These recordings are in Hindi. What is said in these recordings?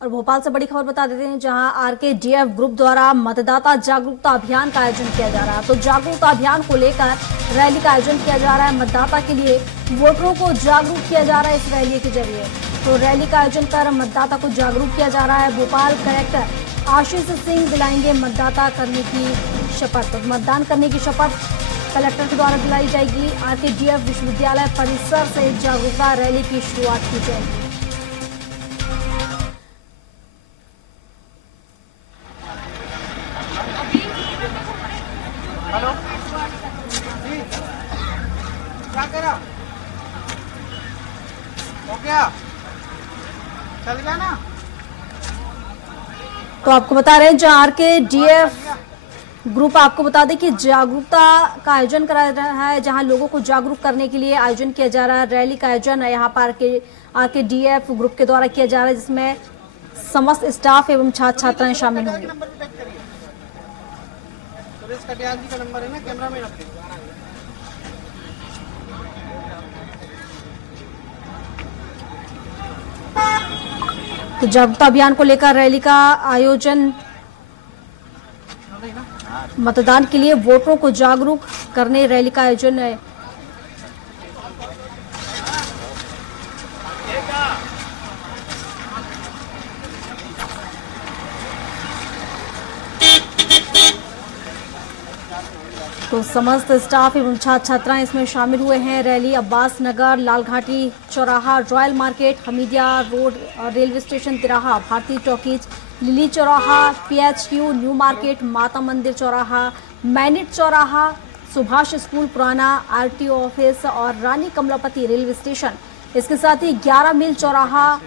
और भोपाल से बड़ी खबर बता देते हैं, जहां आरकेडीएफ ग्रुप द्वारा मतदाता जागरूकता अभियान का आयोजन किया जा रहा है। तो जागरूकता अभियान को लेकर रैली का आयोजन किया जा रहा है। मतदाता के लिए वोटरों को जागरूक किया जा रहा है इस रैली के जरिए। तो रैली का आयोजन कर मतदाता को जागरूक किया जा रहा है। भोपाल कलेक्टर आशीष सिंह दिलाएंगे मतदाता करने की शपथ। तो मतदान करने की शपथ कलेक्टर के द्वारा दिलाई जाएगी। आरकेडीएफ विश्वविद्यालय परिसर से जागरूकता रैली की शुरुआत की जाएगी। हेलो क्या करा? हो गया, चल गया ना। तो आपको बता रहे हैं, जहां आरकेडीएफ ग्रुप आपको बता दें कि जागरूकता का आयोजन करा रहा है, जहां लोगों को जागरूक करने के लिए आयोजन किया जा रहा है। रैली का आयोजन है यहाँ पर आरकेडीएफ ग्रुप के द्वारा किया जा रहा है, जिसमें समस्त स्टाफ एवं छात्र छात्राएं शामिल होंगे। कटियार जी का नंबर है ना, कैमरा में रखते। तो जागरूकता अभियान को लेकर रैली का आयोजन मतदान के लिए वोटरों को जागरूक करने रैली का आयोजन है। तो समस्त स्टाफ एवं छात्र छात्राएं इसमें शामिल हुए हैं। रैली अब्बास नगर, लालघाटी चौराहा, royal market, Hamidia road, railway station तिराहा, भारतीय टॉकीज, लिली चौराहा, PHQ, न्यू मार्केट, माता मंदिर चौराहा, मैनिट चौराहा, सुभाष स्कूल पुराना, RTO ऑफिस और रानी कमलापति रेलवे स्टेशन, इसके साथ ही 11 मील चौराहा,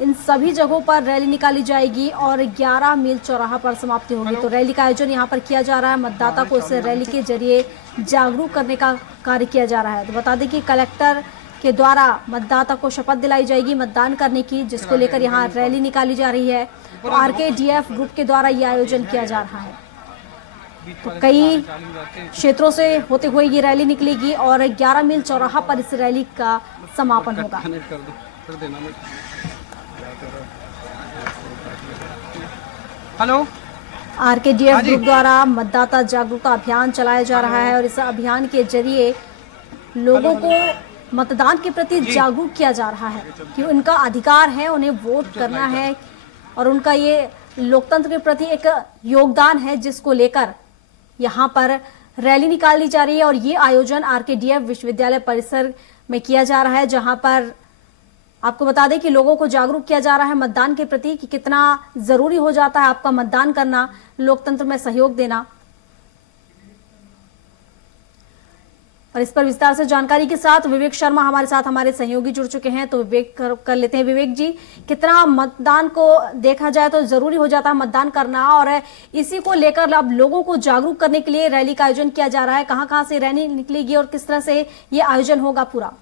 इन सभी जगहों पर रैली निकाली जाएगी और 11 मील चौराहा पर समाप्ति होगी। तो रैली का आयोजन यहाँ पर किया जा रहा है। मतदाता को इस रैली के जरिए जागरूक करने का कार्य किया जा रहा है। तो बता दें कि कलेक्टर के द्वारा मतदाता को शपथ दिलाई जाएगी मतदान करने की, जिसको लेकर यहाँ रैली निकाली जा रही है। तो आरकेडीएफ ग्रुप के द्वारा ये आयोजन किया जा रहा है। तो कई क्षेत्रों से होते हुए ये रैली निकलेगी और 11 मील चौराहा पर इस रैली का समापन होगा। हेलो, आरकेडीएफ ग्रुप द्वारा मतदाता जागरूकता अभियान चलाया जा रहा है और इस अभियान के जरिए लोगों को मतदान के प्रति जागरूक किया जा रहा है कि उनका अधिकार है, उन्हें वोट करना है और उनका ये लोकतंत्र के प्रति एक योगदान है, जिसको लेकर यहाँ पर रैली निकाली जा रही है। और ये आयोजन आरकेडीएफ विश्वविद्यालय परिसर में किया जा रहा है, जहां पर आपको बता दें कि लोगों को जागरूक किया जा रहा है मतदान के प्रति कि कितना जरूरी हो जाता है आपका मतदान करना, लोकतंत्र में सहयोग देना। और इस पर विस्तार से जानकारी के साथ विवेक शर्मा हमारे साथ हमारे सहयोगी जुड़ चुके हैं। तो विवेक कर लेते हैं। विवेक जी, कितना मतदान को देखा जाए तो जरूरी हो जाता है मतदान करना, और इसी को लेकर अब लोगों को जागरूक करने के लिए रैली का आयोजन किया जा रहा है। कहां कहां से रैली निकलेगी और किस तरह से ये आयोजन होगा पूरा?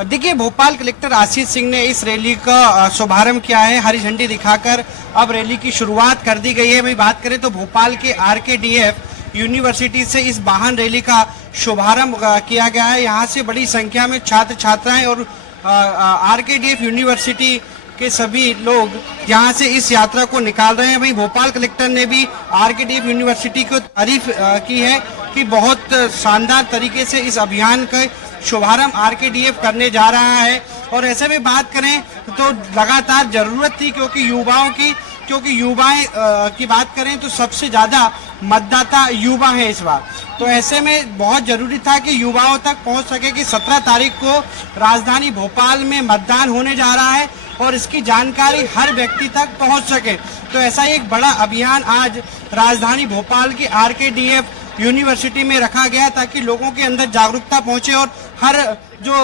देखिए, भोपाल कलेक्टर आशीष सिंह ने इस रैली का शुभारंभ किया है। हरी झंडी दिखाकर अब रैली की शुरुआत कर दी गई है। वही बात करें तो भोपाल के आरकेडीएफ यूनिवर्सिटी से इस वाहन रैली का शुभारंभ किया गया है। यहाँ से बड़ी संख्या में छात्र छात्राएं और आरकेडीएफ यूनिवर्सिटी के सभी लोग यहाँ से इस यात्रा को निकाल रहे हैं। वही भोपाल कलेक्टर ने भी आरकेडीएफ यूनिवर्सिटी को तारीफ की है कि बहुत शानदार तरीके से इस अभियान का शुभारंभ आरकेडीएफ करने जा रहा है। और ऐसे में बात करें तो लगातार जरूरत थी, क्योंकि युवाएं की बात करें तो सबसे ज्यादा मतदाता युवा है इस बार। तो ऐसे में बहुत जरूरी था कि युवाओं तक पहुंच सके कि 17 तारीख को राजधानी भोपाल में मतदान होने जा रहा है और इसकी जानकारी हर व्यक्ति तक पहुंच सके। तो ऐसा एक बड़ा अभियान आज राजधानी भोपाल की आरकेडीएफ यूनिवर्सिटी में रखा गया, ताकि लोगों के अंदर जागरूकता पहुंचे और हर जो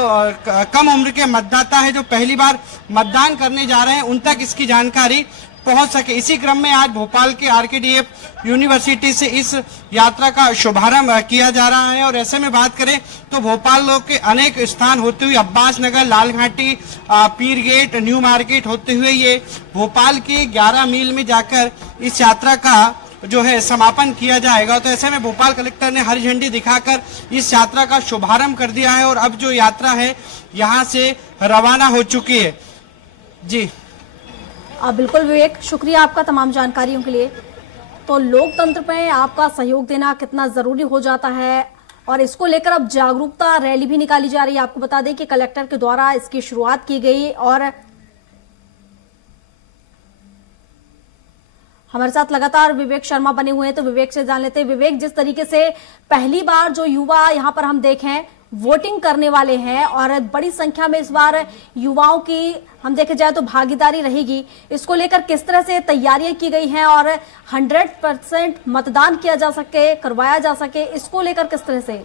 कम उम्र के मतदाता है जो पहली बार मतदान करने जा रहे हैं उन तक इसकी जानकारी पहुंच सके। इसी क्रम में आज भोपाल के आरकेडीएफ यूनिवर्सिटी से इस यात्रा का शुभारंभ किया जा रहा है। और ऐसे में बात करें तो भोपाल के अनेक स्थान होते हुए अब्बास नगर, लालघाटी, पीर गेट, न्यू मार्केट होते हुए ये भोपाल के 11 मील में जाकर इस यात्रा का जो है समापन किया जाएगा। तो ऐसे में भोपाल कलेक्टर ने हरी झंडी दिखाकर इस यात्रा का शुभारंभ कर दिया है और अब जो यात्रा है यहाँ से रवाना हो चुकी है। जी बिल्कुल विवेक, शुक्रिया आपका तमाम जानकारियों के लिए। तो लोकतंत्र में आपका सहयोग देना कितना जरूरी हो जाता है और इसको लेकर अब जागरूकता रैली भी निकाली जा रही है। आपको बता दें कि कलेक्टर के द्वारा इसकी शुरुआत की गई और हमारे साथ लगातार विवेक शर्मा बने हुए हैं, तो विवेक से जान लेते हैं। विवेक, जिस तरीके से पहली बार जो युवा यहाँ पर हम देखें वोटिंग करने वाले हैं और बड़ी संख्या में इस बार युवाओं की हम देखे जाए तो भागीदारी रहेगी, इसको लेकर किस तरह से तैयारियां की गई हैं और 100% मतदान किया जा सके, करवाया जा सके, इसको लेकर किस तरह से?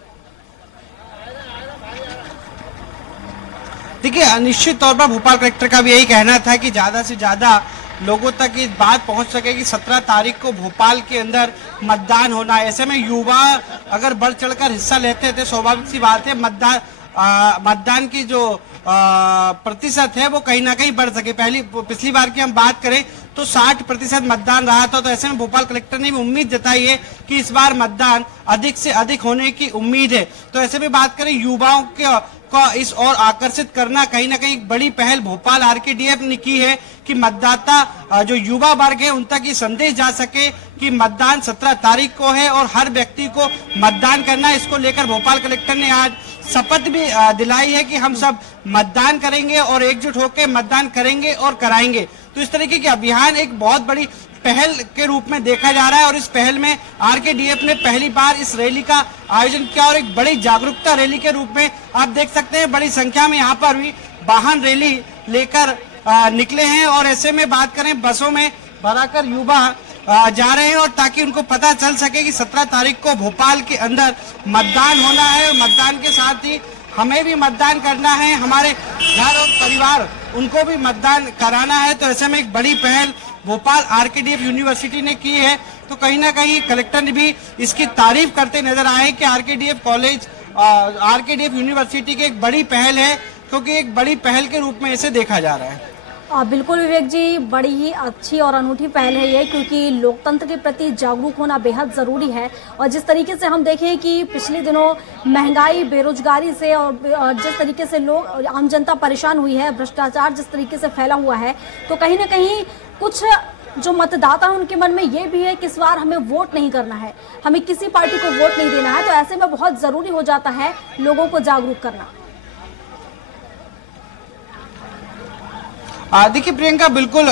देखिए, निश्चित तौर पर भोपाल कलेक्टर का भी यही कहना था कि ज्यादा से ज्यादा लोगों तक ये बात पहुंच सके कि 17 तारीख को भोपाल के अंदर मतदान होना है। ऐसे में युवा अगर बढ़ चढ़कर हिस्सा लेते थे, स्वाभाविक सी बात है मतदान की जो प्रतिशत है वो कहीं ना कहीं बढ़ सके। पिछली बार की हम बात करें तो 60% मतदान रहा था। तो ऐसे में भोपाल कलेक्टर ने भी उम्मीद जताई है कि इस बार मतदान अधिक से अधिक होने की उम्मीद है। तो ऐसे में बात करें युवाओं को इस ओर आकर्षित करना, कहीं ना कहीं बड़ी पहल भोपाल आरकेडीएफ ने की है कि मतदाता जो युवा वर्ग है उन तक ये संदेश जा सके कि मतदान 17 तारीख को है और हर व्यक्ति को मतदान करना है। इसको लेकर भोपाल कलेक्टर ने आज शपथ भी दिलाई है कि हम सब मतदान करेंगे और एकजुट होकर मतदान करेंगे और कराएंगे। तो इस तरीके के अभियान एक बहुत बड़ी पहल के रूप में देखा जा रहा है और इस पहल में आरकेडीएफ ने पहली बार इस रैली का आयोजन किया और एक बड़ी जागरूकता रैली के रूप में आप देख सकते हैं बड़ी संख्या में यहाँ पर भी वाहन रैली लेकर निकले हैं। और ऐसे में बात करें बसों में भराकर युवा जा रहे हैं और ताकि उनको पता चल सके कि 17 तारीख को भोपाल के अंदर मतदान होना है और मतदान के साथ ही हमें भी मतदान करना है, हमारे घर और परिवार उनको भी मतदान कराना है। तो ऐसे में एक बड़ी पहल भोपाल आरकेडीएफ यूनिवर्सिटी ने की है। तो कहीं ना कहीं कलेक्टर ने भी इसकी तारीफ करते नजर आए कि आरकेडीएफ कॉलेज आरकेडीएफ यूनिवर्सिटी की एक बड़ी पहल है, क्योंकि एक बड़ी पहल के रूप में इसे देखा जा रहा है। बिल्कुल विवेक जी, बड़ी ही अच्छी और अनूठी पहल है ये, क्योंकि लोकतंत्र के प्रति जागरूक होना बेहद ज़रूरी है। और जिस तरीके से हम देखें कि पिछले दिनों महंगाई, बेरोजगारी से और जिस तरीके से लोग आम जनता परेशान हुई है, भ्रष्टाचार जिस तरीके से फैला हुआ है, तो कहीं ना कहीं कुछ जो मतदाता हैं उनके मन में ये भी है कि इस बार हमें वोट नहीं करना है, हमें किसी पार्टी को वोट नहीं देना है। तो ऐसे में बहुत ज़रूरी हो जाता है लोगों को जागरूक करना। देखिए प्रियंका, बिल्कुल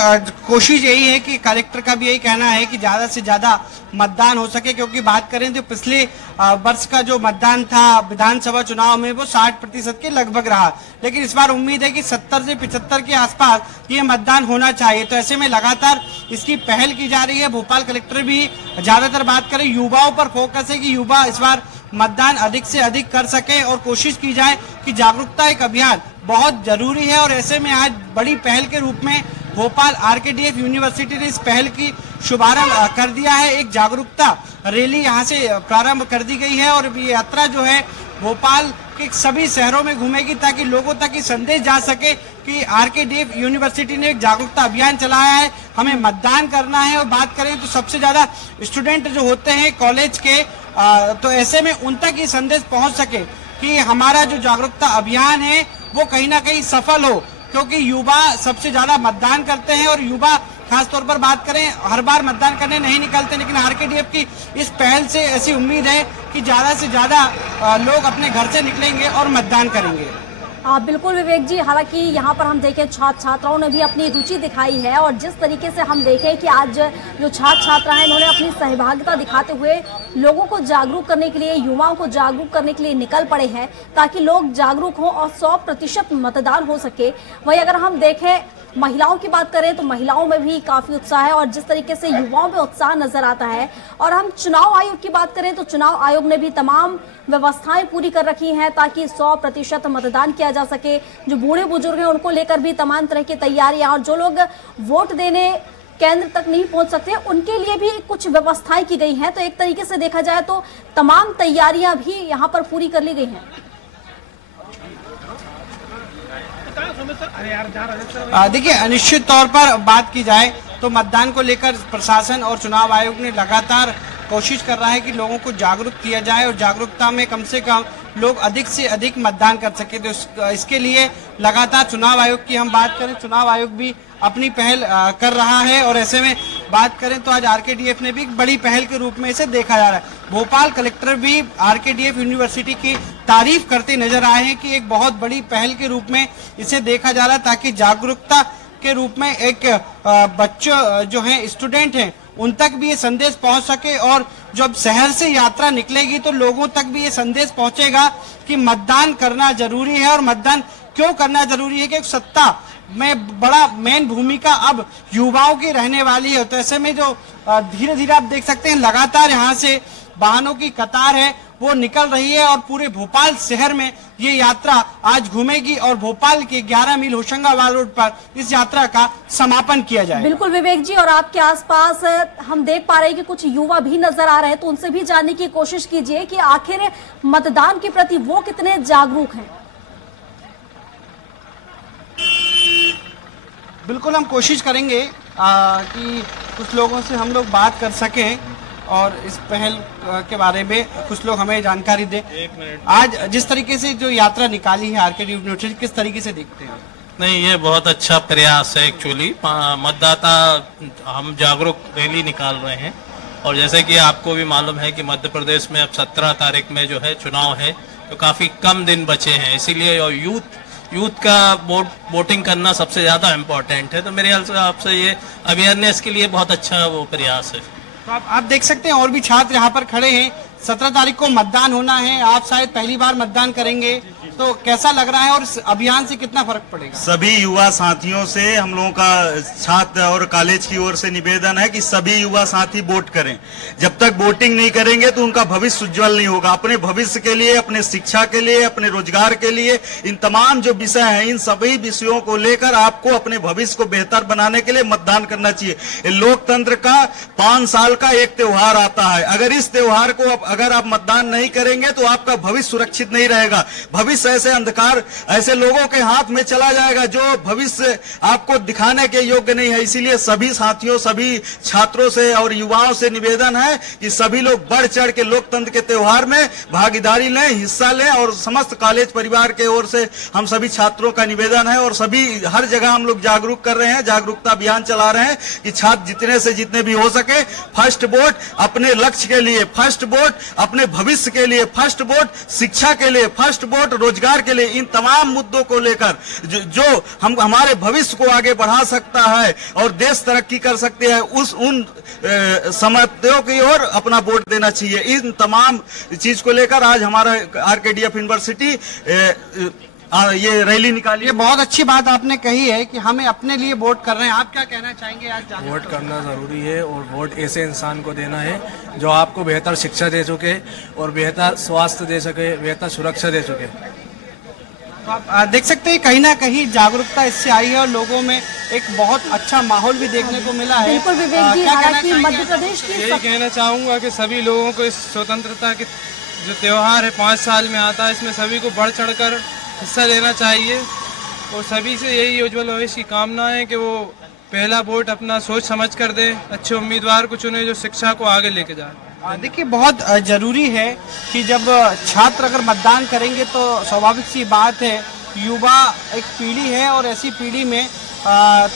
कोशिश यही है कि कलेक्टर का भी यही कहना है कि ज्यादा से ज्यादा मतदान हो सके, क्योंकि बात करें तो पिछले वर्ष का जो मतदान था विधानसभा चुनाव में वो 60% के लगभग रहा, लेकिन इस बार उम्मीद है कि 70 से 75 के आसपास ये मतदान होना चाहिए। तो ऐसे में लगातार इसकी पहल की जा रही है। भोपाल कलेक्टर भी ज्यादातर बात करें युवाओं पर फोकस है कि युवा इस बार मतदान अधिक से अधिक कर सके और कोशिश की जाए कि जागरूकता एक अभियान बहुत जरूरी है। और ऐसे में आज बड़ी पहल के रूप में भोपाल आरकेडीएफ यूनिवर्सिटी ने इस पहल की शुभारंभ कर दिया है। एक जागरूकता रैली यहां से प्रारंभ कर दी गई है और ये यात्रा जो है भोपाल के सभी शहरों में घूमेगी ताकि लोगों तक ये संदेश जा सके कि आरकेडीएफ यूनिवर्सिटी ने एक जागरूकता अभियान चलाया है, हमें मतदान करना है। और बात करें तो सबसे ज्यादा स्टूडेंट जो होते हैं कॉलेज के, तो ऐसे में उन तक ये संदेश पहुंच सके कि हमारा जो जागरूकता अभियान है वो कहीं ना कहीं सफल हो, क्योंकि युवा सबसे ज्यादा मतदान करते हैं और युवा खास तौर पर बात करें हर बार मतदान करने नहीं निकलते, लेकिन आरकेडीएफ की इस पहल से ऐसी उम्मीद है कि ज्यादा से ज्यादा लोग अपने घर से निकलेंगे और मतदान करेंगे। बिल्कुल विवेक जी, हालांकि यहाँ पर हम देखें छात्र छात्राओं ने भी अपनी रुचि दिखाई है और जिस तरीके से हम देखें कि आज जो छात्र छात्रा हैं इन्होंने अपनी सहभागिता दिखाते हुए लोगों को जागरूक करने के लिए, युवाओं को जागरूक करने के लिए निकल पड़े हैं ताकि लोग जागरूक हों और 100% मतदान हो सके। वहीं अगर हम देखें महिलाओं की बात करें तो महिलाओं में भी काफी उत्साह है और जिस तरीके से युवाओं में उत्साह नजर आता है। और हम चुनाव आयोग की बात करें तो चुनाव आयोग ने भी तमाम व्यवस्थाएं पूरी कर रखी हैं ताकि 100% मतदान किया जा सके। जो बूढ़े बुजुर्ग हैं उनको लेकर भी तमाम तरह की तैयारियां, और जो लोग वोट देने केंद्र तक नहीं पहुंच सकते उनके लिए भी कुछ व्यवस्थाएं की गई हैं। तो एक तरीके से देखा जाए तो तमाम तैयारियां भी यहाँ पर पूरी कर ली गई हैं। देखिए, निश्चित तौर पर बात की जाए तो मतदान को लेकर प्रशासन और चुनाव आयोग ने लगातार कोशिश कर रहा है कि लोगों को जागरूक किया जाए और जागरूकता में कम से कम लोग अधिक से अधिक मतदान कर सके। तो इसके लिए लगातार चुनाव आयोग की हम बात करें, चुनाव आयोग भी अपनी पहल कर रहा है और ऐसे में बात करें तो आज आरकेडीएफ ने भी एक बड़ी पहल के रूप में इसे देखा जा रहा है। भोपाल कलेक्टर भी आरकेडीएफ यूनिवर्सिटी की तारीफ करते नजर आए हैं कि एक बहुत बड़ी पहल के रूप में इसे देखा जा रहा है, ताकि जागरूकता के रूप में एक बच्चों जो हैं स्टूडेंट हैं उन तक भी ये संदेश पहुंच सके और जब शहर से यात्रा निकलेगी तो लोगों तक भी ये संदेश पहुंचेगा कि मतदान करना जरूरी है और मतदान क्यों करना जरूरी है कि सत्ता में बड़ा मेन भूमिका अब युवाओं की रहने वाली है। तो ऐसे में जो धीरे धीरे आप देख सकते हैं लगातार यहाँ से वाहनों की कतार है वो निकल रही है और पूरे भोपाल शहर में ये यात्रा आज घूमेगी और भोपाल के 11 मील होशंगाबाद रोड पर इस यात्रा का समापन किया जाएगा। बिल्कुल विवेक जी, और आपके आसपास हम देख पा रहे हैं कि कुछ युवा भी नजर आ रहे हैं, तो उनसे भी जानने की कोशिश कीजिए कि आखिर मतदान के प्रति वो कितने जागरूक हैं। बिल्कुल हम कोशिश करेंगे कि कुछ लोगों से हम लोग बात कर सकें और इस पहल के बारे में कुछ लोग हमें जानकारी दें। आज जिस तरीके से जो यात्रा निकाली है आरकेडीएफ यूनिवर्सिटी, किस तरीके से देखते हैं? नहीं, ये बहुत अच्छा प्रयास है। एक्चुअली मतदाता हम जागरूक रैली निकाल रहे हैं और जैसे कि आपको भी मालूम है कि मध्य प्रदेश में अब 17 तारीख में जो है चुनाव है, तो काफी कम दिन बचे हैं, इसीलिए यूथ का वोटिंग करना सबसे ज्यादा इम्पोर्टेंट है। तो मेरे ख्याल से आपसे ये अवेयरनेस के लिए बहुत अच्छा वो प्रयास है। तो आप देख सकते हैं और भी छात्र यहाँ पर खड़े हैं। 17 तारीख को मतदान होना है, आप शायद पहली बार मतदान करेंगे, तो कैसा लग रहा है और इस अभियान से कितना फर्क पड़ेगा? सभी युवा साथियों से हम लोगों का छात्र और कॉलेज की ओर से निवेदन है कि सभी युवा साथी वोट करें। जब तक वोटिंग नहीं करेंगे तो उनका भविष्य उज्जवल नहीं होगा। अपने भविष्य के लिए, अपने शिक्षा के लिए, अपने रोजगार के लिए, इन तमाम जो विषय हैं, इन सभी विषयों को लेकर आपको अपने भविष्य को बेहतर बनाने के लिए मतदान करना चाहिए। लोकतंत्र का 5 साल का एक त्योहार आता है। अगर इस त्योहार को अगर आप मतदान नहीं करेंगे तो आपका भविष्य सुरक्षित नहीं रहेगा। भविष्य ऐसे अंधकार, ऐसे लोगों के हाथ में चला जाएगा जो भविष्य आपको दिखाने के योग्य नहीं है। इसीलिए सभी साथियों, सभी छात्रों से और युवाओं से निवेदन है कि सभी लोग बढ़ चढ़ के लोकतंत्र के त्योहार में भागीदारी लें, हिस्सा लें। और समस्त कॉलेज परिवार के ओर से हम सभी छात्रों का निवेदन है और सभी हर जगह हम लोग जागरूक कर रहे हैं, जागरूकता अभियान चला रहे हैं कि छात्र जितने से जितने भी हो सके फर्स्ट वोट अपने लक्ष्य के लिए, फर्स्ट वोट अपने भविष्य के लिए, फर्स्ट वोट शिक्षा के लिए, फर्स्ट वोट रोजगार के लिए, इन तमाम मुद्दों को लेकर जो हम हमारे भविष्य को आगे बढ़ा सकता है और देश तरक्की कर सकते हैं, उन समर्थों की ओर अपना वोट देना चाहिए। इन तमाम चीज को लेकर आज हमारा आरकेडीएफ यूनिवर्सिटी ये रैली निकाली है। बहुत अच्छी बात आपने कही है कि हमें अपने लिए वोट कर रहे हैं। आप क्या कहना चाहेंगे? आज वोट करना जरूरी है और वोट ऐसे इंसान को देना है जो आपको बेहतर शिक्षा दे सके और बेहतर स्वास्थ्य दे सके, बेहतर सुरक्षा दे सके। तो आप देख सकते हैं कहीं ना कहीं जागरूकता इससे आई है और लोगों में एक बहुत अच्छा माहौल भी देखने को मिला है। बिल्कुल विवेक जी, हालांकि मध्य प्रदेश की यही कहना चाहूंगा कि सभी लोगों को इस स्वतंत्रता के जो त्योहार है 5 साल में आता है, इसमें सभी को बढ़ चढ़कर हिस्सा लेना चाहिए और सभी से यही उज्जवल भविष्य की कामना है कि वो पहला वोट अपना सोच समझ कर दे, अच्छे उम्मीदवार को चुने जो शिक्षा को आगे लेके जाए। देखिए बहुत जरूरी है कि जब छात्र अगर मतदान करेंगे तो स्वाभाविक सी बात है, युवा एक पीढ़ी है और ऐसी पीढ़ी में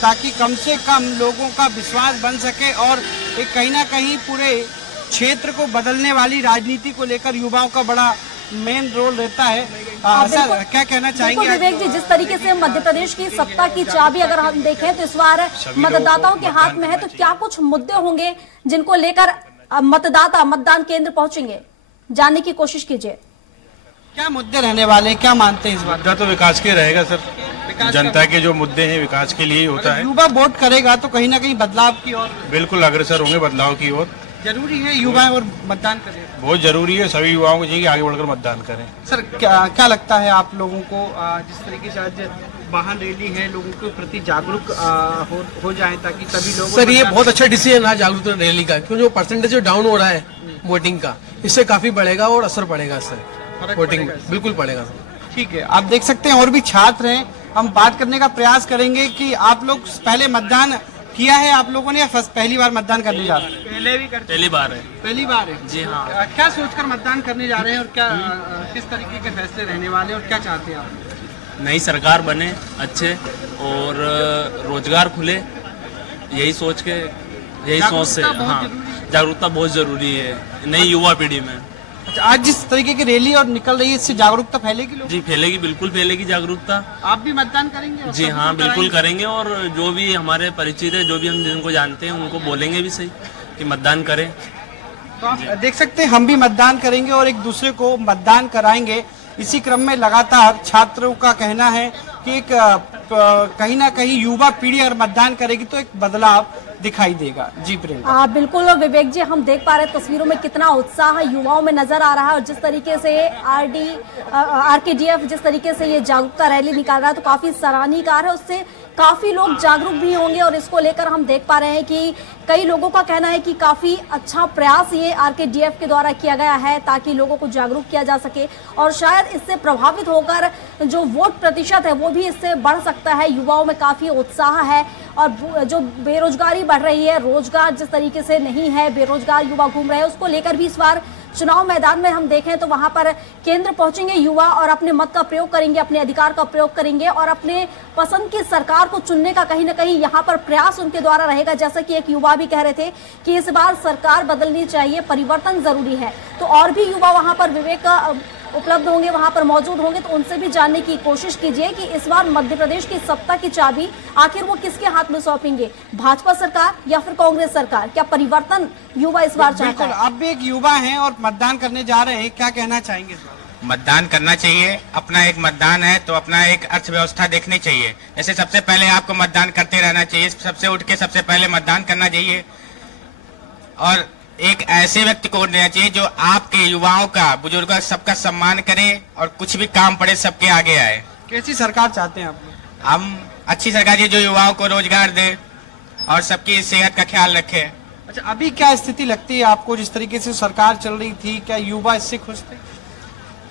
ताकि कम से कम लोगों का विश्वास बन सके और एक कहीं ना कहीं पूरे क्षेत्र को बदलने वाली राजनीति को लेकर युवाओं का बड़ा मेन रोल रहता है। सर क्या कहना चाहेंगे? विवेक जी, जिस तरीके से मध्य प्रदेश की सत्ता की चाबी अगर हम देखें तो इस बार मतदाताओं के हाथ में है, तो क्या कुछ मुद्दे होंगे जिनको लेकर मतदाता मतदान केंद्र पहुंचेंगे? जानने की कोशिश कीजिए। क्या मुद्दे रहने वाले, क्या मानते हैं इस बार? मुद्दा तो विकास के रहेगा सर, जनता के जो मुद्दे हैं विकास के लिए ही होता है। युवा वोट करेगा तो कहीं ना कहीं बदलाव की ओर बिल्कुल अग्रसर होंगे, बदलाव की ओर। जरूरी है युवा और मतदान करें, बहुत जरूरी है। सभी युवाओं को चाहिए कि आगे बढ़कर मतदान करें। सर क्या लगता है आप लोगों को, जिस तरीके से आज वाहन रैली है, लोगों के प्रति जागरूक हो जाए ताकि सभी लोग? सर ये बहुत अच्छा डिसीजन है जागरूकता रैली का, क्योंकि जो परसेंटेज डाउन हो रहा है वोटिंग का, इससे काफी बढ़ेगा और असर पड़ेगा सर वोटिंग, बिल्कुल पड़ेगा सर। ठीक है, आप देख सकते हैं और भी छात्र हैं, हम बात करने का प्रयास करेंगे कि आप लोग पहले मतदान किया है आप लोगों ने या पहली बार मतदान करने जा रहे हैं? पहली बार है। पहली बार है जी हाँ। क्या सोचकर मतदान करने जा रहे हैं और क्या किस तरीके के फैसले रहने वाले हैं और क्या चाहते हैं आप? नई सरकार बने अच्छे और रोजगार खुले, यही सोच से। हाँ, जागरूकता बहुत जरूरी है नई युवा पीढ़ी में। अच्छा, आज जिस तरीके की रैली और निकल रही है इससे जागरूकता फैलेगी लोग? जी फैलेगी, बिल्कुल फैलेगी जागरूकता। आप भी मतदान करेंगे? जी हाँ, बिल्कुल करेंगे और जो भी हमारे परिचित है, जो भी हम जिनको जानते हैं उनको बोलेंगे भी सही कि मतदान करें। तो आप देख सकते हैं हम भी मतदान करेंगे और एक दूसरे को मतदान कराएंगे। इसी क्रम में लगातार छात्रों का कहना है कि एक कहीं ना कहीं युवा पीढ़ी अगर मतदान करेगी तो एक बदलाव दिखाई देगा। जी प्रियंका। बिल्कुल विवेक जी, हम देख पा रहे हैं तस्वीरों में कितना उत्साह युवाओं में नजर आ रहा है और जिस तरीके से आरकेडीएफ जिस तरीके से ये जागरूकता रैली निकाल रहा है तो काफी सराहनीय कार्य है। उससे काफी लोग जागरूक भी होंगे और इसको लेकर हम देख पा रहे हैं कि कई लोगों का कहना है कि काफी अच्छा प्रयास ये आरकेडीएफ के द्वारा किया गया है ताकि लोगों को जागरूक किया जा सके और शायद इससे प्रभावित होकर जो वोट प्रतिशत है वो भी इससे बढ़ सकता है। युवाओं में काफी उत्साह है और जो बेरोजगारी बढ़ रही है, रोजगार जिस तरीके से नहीं है, बेरोजगार युवा घूम रहे हैं, उसको लेकर भी इस बार चुनाव मैदान में हम देखें तो वहां पर केंद्र पहुंचेंगे युवा और अपने मत का प्रयोग करेंगे, अपने अधिकार का प्रयोग करेंगे और अपने पसंद की सरकार को चुनने का कहीं ना कहीं यहाँ पर प्रयास उनके द्वारा रहेगा। जैसा कि एक युवा भी कह रहे थे कि इस बार सरकार बदलनी चाहिए, परिवर्तन जरूरी है। तो और भी युवा वहां पर विवेक उपलब्ध होंगे, वहां पर मौजूद होंगे, तो उनसे भी जानने की कोशिश कीजिए कि इस बार मध्य प्रदेश की सत्ता की चाबी आखिर वो किसके हाथ में सौंपेंगे, भाजपा सरकार या फिर कांग्रेस सरकार? क्या परिवर्तन युवा इस बार चाहता है? आप भी एक युवा हैं और मतदान करने जा रहे हैं, क्या कहना चाहेंगे? मतदान करना चाहिए, अपना एक मतदान है तो अपना एक अर्थव्यवस्था देखनी चाहिए। जैसे सबसे पहले आपको मतदान करते रहना चाहिए, सबसे उठ के सबसे पहले मतदान करना चाहिए और एक ऐसे व्यक्ति को वोट देना चाहिए जो आपके युवाओं का, बुजुर्गों का, सबका सम्मान करे और कुछ भी काम पड़े सबके आगे आए। कैसी सरकार चाहते हैं आप? हम अच्छी सरकार जो युवाओं को रोजगार दे और सबकी सेहत का ख्याल रखे। अच्छा, अभी क्या स्थिति लगती है आपको जिस तरीके से सरकार चल रही थी, क्या युवा इससे खुश थे?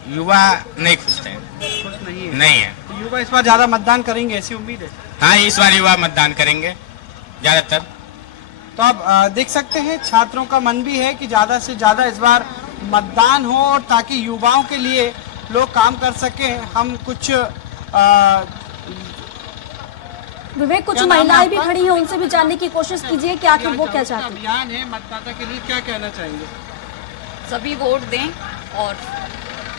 युवा नहीं खुश थे। खुश नहीं है। तो युवा इस बार ज्यादा मतदान करेंगे ऐसी उम्मीद है? हाँ, इस बार युवा मतदान करेंगे ज्यादातर। तो आप देख सकते हैं छात्रों का मन भी है कि ज्यादा से ज्यादा इस बार मतदान हो और ताकि युवाओं के लिए लोग काम कर सकें। हम कुछ विवेक, कुछ महिलाएं भी खड़ी हैं, उनसे भी जानने की कोशिश कीजिए कि आखिर वो क्या चाहती हैं। अभियान है मतदाता के लिए, क्या कहना चाहेंगे? सभी वोट दें और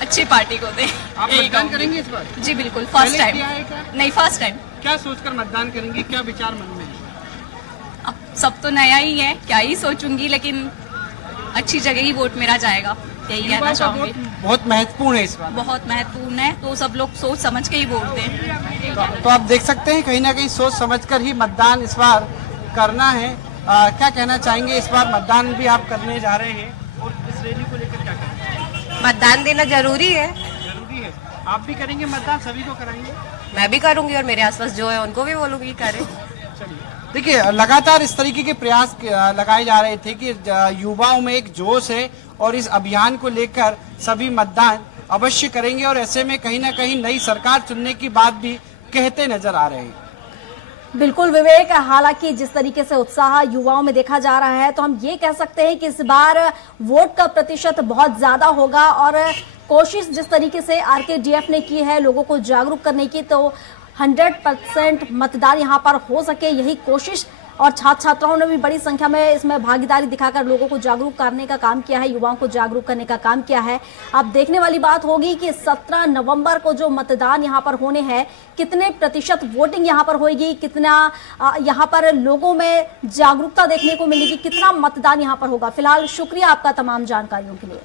अच्छी पार्टी को दें। आप मतदान करेंगे इस बार? जी बिल्कुल, फर्स्ट टाइम। नहीं, फर्स्ट टाइम। क्या सोचकर मतदान करेंगे, क्या विचार मन में है? अब सब तो नया ही है, क्या ही सोचूंगी, लेकिन अच्छी जगह ही वोट मेरा जाएगा, यही कहना चाहूंगी। बहुत महत्वपूर्ण है इस बार। बहुत महत्वपूर्ण है, तो सब लोग सोच समझ के ही वोट दें। तो आप देख सकते हैं कहीं ना कहीं सोच समझकर ही मतदान इस बार करना है। क्या कहना चाहेंगे? इस बार मतदान भी आप करने जा रहे हैं और इस रैली को लेकर क्या कहेंगे? मतदान देना जरूरी है। जरूरी है। आप भी करेंगे मतदान? सभी को कराएंगे? मैं भी करूंगी और मेरे आसपास जो है उनको भी बोलूंगी करें। देखिए, लगातार इस तरीके के प्रयास लगाए जा रहे थे कि युवाओं में एक जोश है और इस अभियान को लेकर सभी मतदान अवश्य करेंगे और ऐसे में कहीं ना कहीं नई सरकार चुनने की बात भी कहते नजर आ रहे हैं। बिल्कुल विवेक, हालांकि जिस तरीके से उत्साह युवाओं में देखा जा रहा है तो हम ये कह सकते हैं कि इस बार वोट का प्रतिशत बहुत ज्यादा होगा और कोशिश जिस तरीके से आरकेडीएफ ने की है लोगों को जागरूक करने की, तो 100% मतदान यहाँ पर हो सके, यही कोशिश। और छात्र छात्राओं ने भी बड़ी संख्या में इसमें भागीदारी दिखाकर लोगों को जागरूक करने का काम किया है, युवाओं को जागरूक करने का काम किया है। अब देखने वाली बात होगी कि 17 नवंबर को जो मतदान यहाँ पर होने हैं, कितने प्रतिशत वोटिंग यहाँ पर होगी, कितना यहाँ पर लोगों में जागरूकता देखने को मिलेगी, कितना मतदान यहाँ पर होगा। फिलहाल शुक्रिया आपका तमाम जानकारियों के लिए।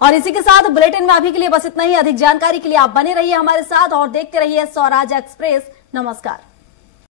और इसी के साथ बुलेटिन में अभी के लिए बस इतना ही। अधिक जानकारी के लिए आप बने रहिए हमारे साथ और देखते रहिए स्वराज एक्सप्रेस। नमस्कार।